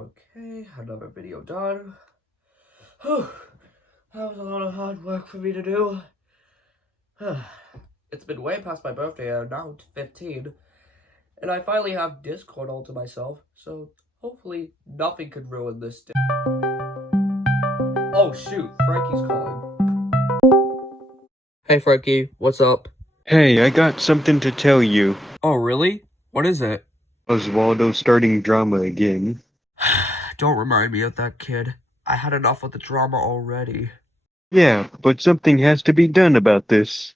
Okay, another video done. Whew, that was a lot of hard work for me to do. It's been way past my birthday, and now it's 15. And I finally have Discord all to myself, so hopefully nothing could ruin this day. Oh shoot, Frankie's calling. Hey Frankie, what's up? Hey, I got something to tell you. Oh really? What is it? Oswaldo starting drama again. Don't remind me of that kid. I had enough of the drama already. Yeah, but something has to be done about this.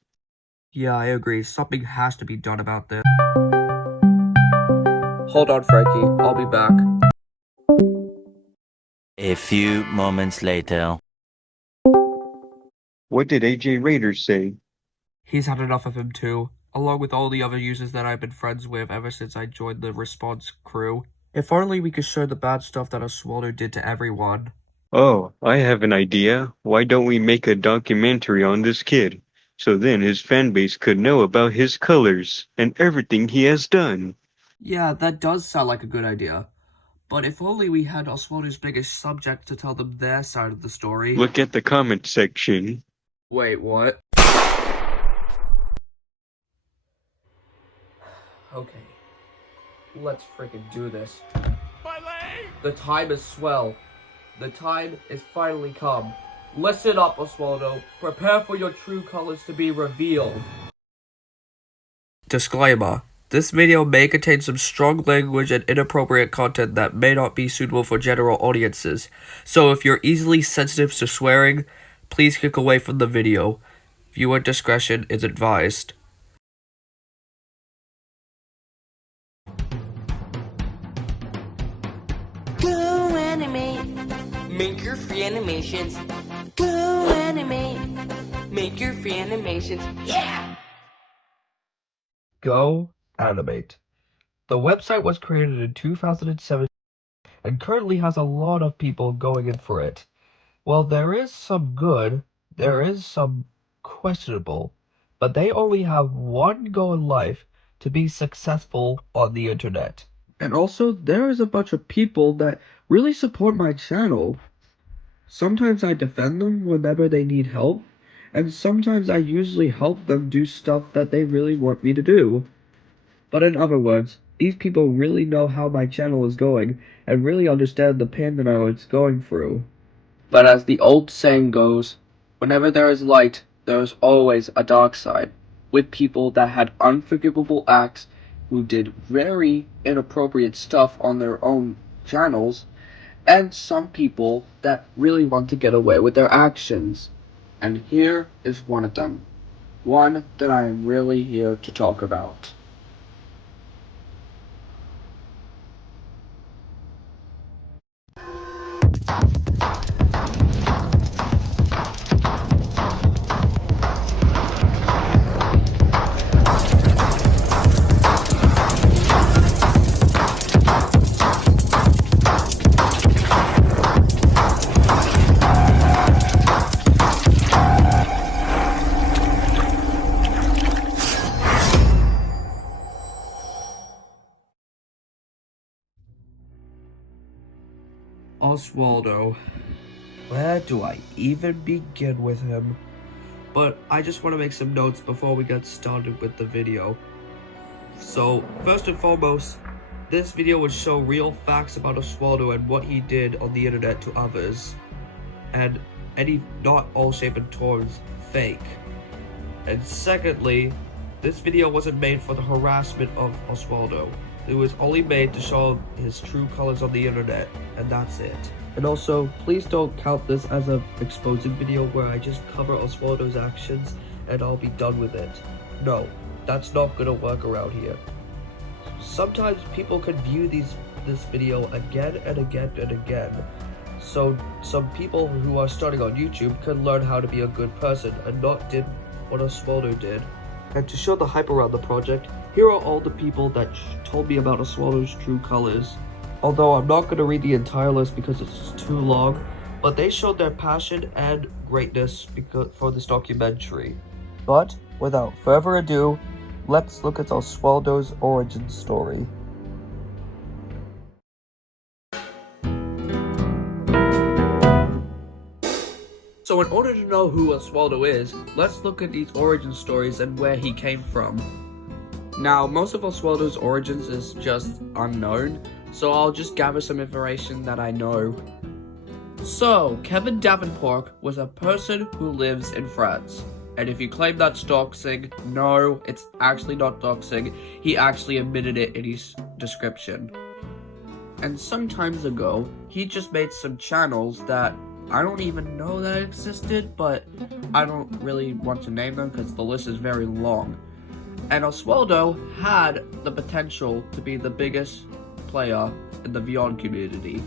Yeah, I agree. Something has to be done about this. Hold on, Frankie. I'll be back. A few moments later. What did AJ Raiders say? He's had enough of him too, along with all the other users that I've been friends with ever since I joined the response crew. If only we could show the bad stuff that Oswaldo did to everyone. Oh, I have an idea. Why don't we make a documentary on this kid? So then his fanbase could know about his colors and everything he has done. Yeah, that does sound like a good idea. But if only we had Oswaldo's biggest subject to tell them their side of the story. Look at the comment section. Wait, what? Okay. Let's freaking do this. My leg! The time is swell. The time is finally come. Listen up, Oswaldo. Prepare for your true colors to be revealed. Disclaimer. This video may contain some strong language and inappropriate content that may not be suitable for general audiences. So if you're easily sensitive to swearing, please click away from the video. Viewer discretion is advised. Go animate, make your free animations. Go animate, make your free animations. Yeah! Go Animate. The website was created in 2007 and currently has a lot of people going in for it. While there is some good, there is some questionable, but they only have one goal in life: to be successful on the internet. And also, there is a bunch of people that really support my channel. Sometimes I defend them whenever they need help, and sometimes I usually help them do stuff that they really want me to do. But in other words, these people really know how my channel is going and really understand the pain that I was going through. But as the old saying goes, whenever there is light, there is always a dark side, with people that had unforgivable acts, who did very inappropriate stuff on their own channels, and some people that really want to get away with their actions. And here is one of them. One that I am really here to talk about. Oswaldo. Where do I even begin with him? But I just want to make some notes before we get started with the video. So, first and foremost, this video would show real facts about Oswaldo and what he did on the internet to others. And not all shape and tones fake. And secondly, this video wasn't made for the harassment of Oswaldo. It was only made to show his true colors on the internet, and that's it. And also, please don't count this as an exposing video where I just cover Oswaldo's actions and I'll be done with it. No, that's not gonna work around here. Sometimes people can view this video again and again and again. So some people who are starting on YouTube can learn how to be a good person and not did what Oswaldo did. And to show the hype around the project, here are all the people that told me about Oswaldo's true colors. Although I'm not going to read the entire list because it's too long, but they showed their passion and greatness for this documentary. But without further ado, let's look at Oswaldo's origin story. So in order to know who Oswaldo is, let's look at these origin stories and where he came from. Now, most of Oswaldo's origins is just unknown, so I'll just gather some information that I know. So, Kevin Davenport was a person who lives in France. And if you claim that's doxing, no, it's actually not doxing. He actually admitted it in his description. And some times ago, he just made some channels that I don't even know that existed, but I don't really want to name them because the list is very long. And Oswaldo had the potential to be the biggest player in the Beyond community.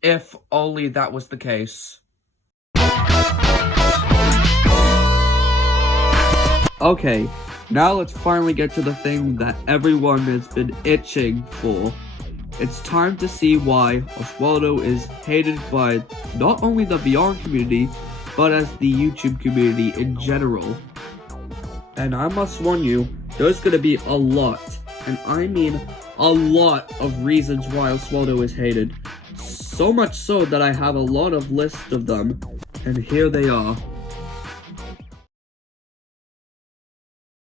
If only that was the case. Okay, now let's finally get to the thing that everyone has been itching for. It's time to see why Oswaldo is hated by not only the Beyond community, but as the YouTube community in general. And I must warn you, there's gonna be a lot, and I mean a lot of reasons why Oswaldo is hated. So much so that I have a lot of lists of them, and here they are.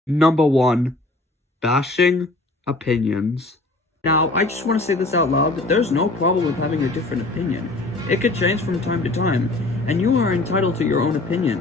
Number 1. Bashing opinions. Now, I just want to say this out loud, that there's no problem with having a different opinion. It could change from time to time, and you are entitled to your own opinion.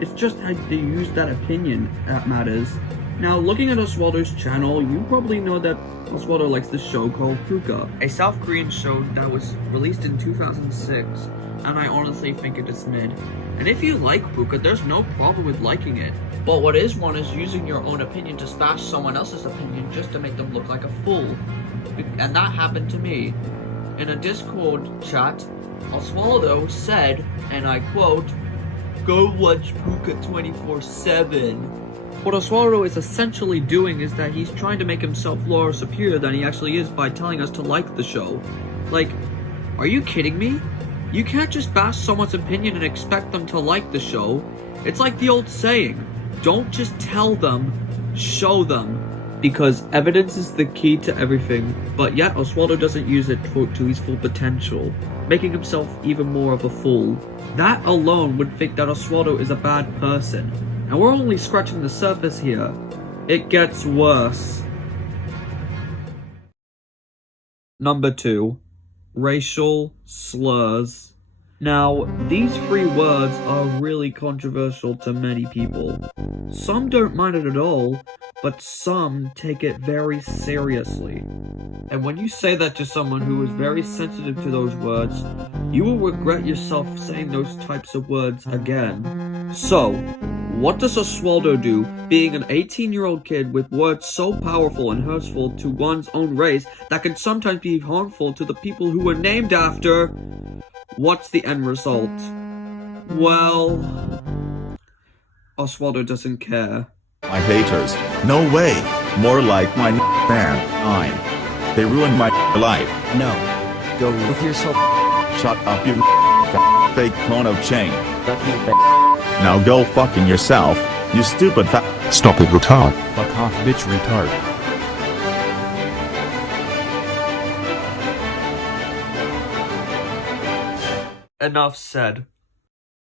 It's just how you use that opinion that matters. Now, looking at Oswaldo's channel, you probably know that Oswaldo likes this show called Puka, a South Korean show that was released in 2006, and I honestly think it is mid. And if you like Puka, there's no problem with liking it. But what is one is using your own opinion to bash someone else's opinion just to make them look like a fool. And that happened to me. In a Discord chat, Oswaldo said, and I quote, "Go watch Puka 24/7. What Oswaldo is essentially doing is that he's trying to make himself more superior than he actually is by telling us to like the show. Like, are you kidding me? You can't just bash someone's opinion and expect them to like the show. It's like the old saying, don't just tell them, show them. Because evidence is the key to everything, but yet Oswaldo doesn't use it to his full potential, making himself even more of a fool. That alone would think that Oswaldo is a bad person, and we're only scratching the surface here. It gets worse. Number 2. Racial slurs. Now, these 3 words are really controversial to many people. Some don't mind it at all, but some take it very seriously. And when you say that to someone who is very sensitive to those words, you will regret yourself saying those types of words again. So, what does Oswaldo do, being an 18-year-old kid with words so powerful and hurtful to one's own race that can sometimes be harmful to the people who were named after? What's the end result? Well, Oswaldo doesn't care. My haters. No way. More like my man. They ruined my life. No. Go with yourself. Shut up, you fake clone of Chain. Fuck you, Now go fucking yourself, you stupid Stop it, retard. Fuck off, bitch, retard. Enough said.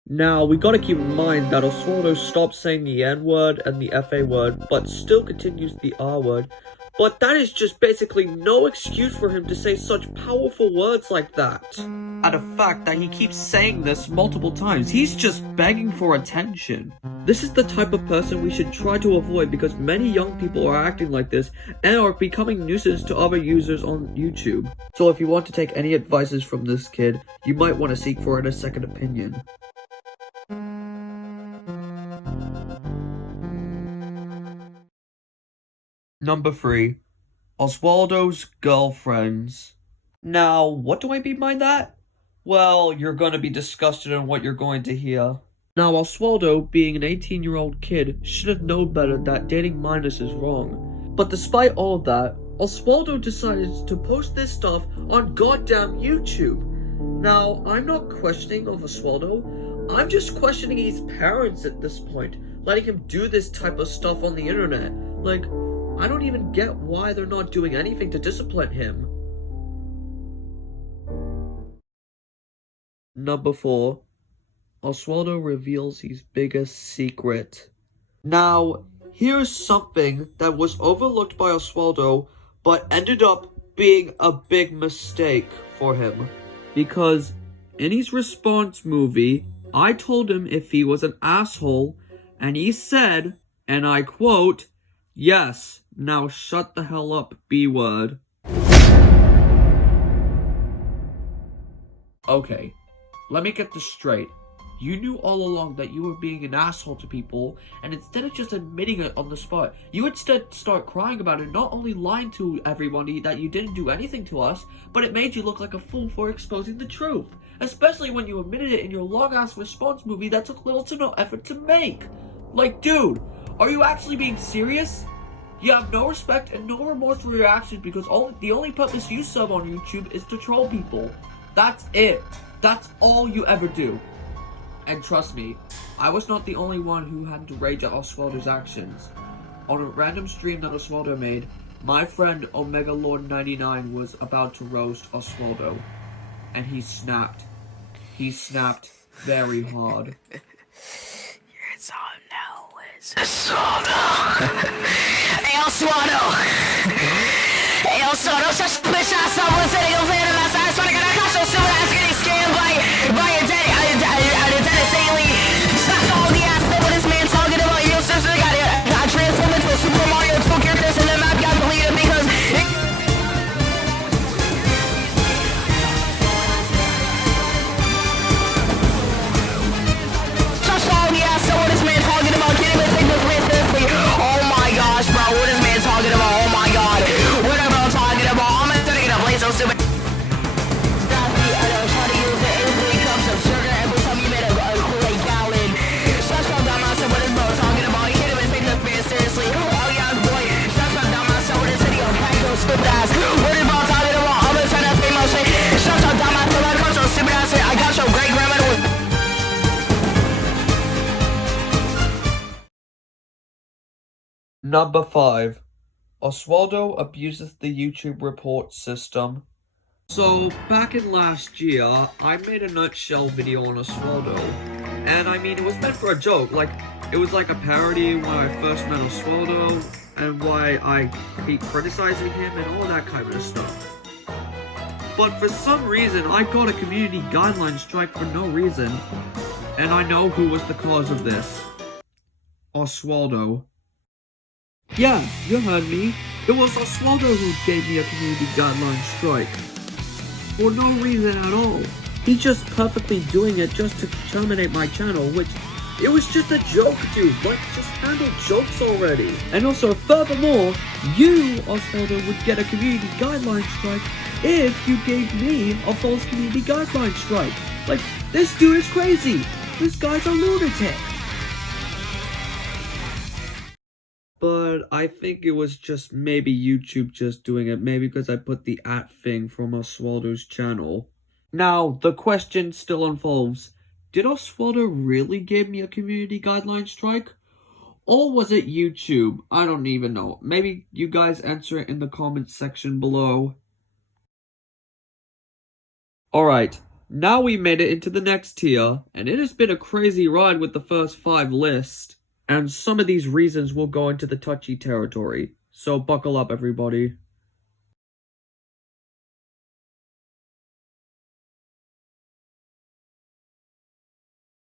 Now, we gotta keep in mind that Oswaldo stopped saying the N-word and the FA word, but still continues the R-word. But that is just basically no excuse for him to say such powerful words like that. And the fact that he keeps saying this multiple times, he's just begging for attention. This is the type of person we should try to avoid because many young people are acting like this and are becoming nuisance to other users on YouTube. So if you want to take any advices from this kid, you might want to seek for a second opinion. Number 3. Oswaldo's girlfriends. Now, what do I mean by that? Well, you're gonna be disgusted in what you're going to hear. Now, Oswaldo, being an 18-year-old kid, should have known better that dating minors is wrong. But despite all that, Oswaldo decided to post this stuff on goddamn YouTube. Now, I'm not questioning of Oswaldo, I'm just questioning his parents at this point, letting him do this type of stuff on the internet. Like, I don't even get why they're not doing anything to discipline him. Number 4. Oswaldo reveals his biggest secret. Now, here's something that was overlooked by Oswaldo, but ended up being a big mistake for him. Because in his response movie, I told him if he was an asshole, and he said, and I quote, "Yes, now shut the hell up, B-word." Okay, let me get this straight. You knew all along that you were being an asshole to people, and instead of just admitting it on the spot, you instead start crying about it, not only lying to everybody that you didn't do anything to us, but it made you look like a fool for exposing the truth. Especially when you admitted it in your long-ass response movie that took little to no effort to make. Like, dude, are you actually being serious? You have no respect and no remorse for your actions because the only purpose you sub on YouTube is to troll people. That's it. That's all you ever do. And trust me, I was not the only one who had to rage at Oswaldo's actions. On a random stream that Oswaldo made, my friend Omega Lord 99 was about to roast Oswaldo. And he snapped. He snapped very hard. It's all now, it's Oswaldo. Hey, Oswaldo! Hey, Oswaldo, shut the bitch ass up. What's it? You'll say it in my side. I swear to God, I got your stupid ass getting scammed by your daddy. Dennis Haley. That's all the ass. What this man talking about? Your sister got transformed into a Super Mario 2 characters and the map got deleted because that's all the ass. What this man talking about? Can't even take this man seriously. Oh my gosh, bro. What is man talking about? Oh my god. What am I talking about? I'm gonna get a play so stupid. Number 5. Oswaldo abuses the YouTube report system. So, back in last year, I made a nutshell video on Oswaldo. And I mean, it was meant for a joke. Like, it was like a parody when I first met Oswaldo, and why I keep criticizing him and all that kind of stuff. But for some reason, I got a community guideline strike for no reason. And I know who was the cause of this. Oswaldo. Yeah, you heard me. It was Oswaldo who gave me a community guideline strike. For no reason at all. He's just perfectly doing it just to terminate my channel, which, it was just a joke, dude. Like, just handle jokes already. And also, furthermore, you, Oswaldo, would get a community guideline strike if you gave me a false community guideline strike. Like, this dude is crazy. This guy's a lunatic. But I think it was just maybe YouTube just doing it, maybe because I put the @ thing from Oswaldo's channel. Now, the question still involves, did Oswaldo really give me a community guideline strike? Or was it YouTube? I don't even know. Maybe you guys answer it in the comments section below. Alright, now we made it into the next tier, and it has been a crazy ride with the first 5 lists. And some of these reasons will go into the touchy territory, so buckle up everybody.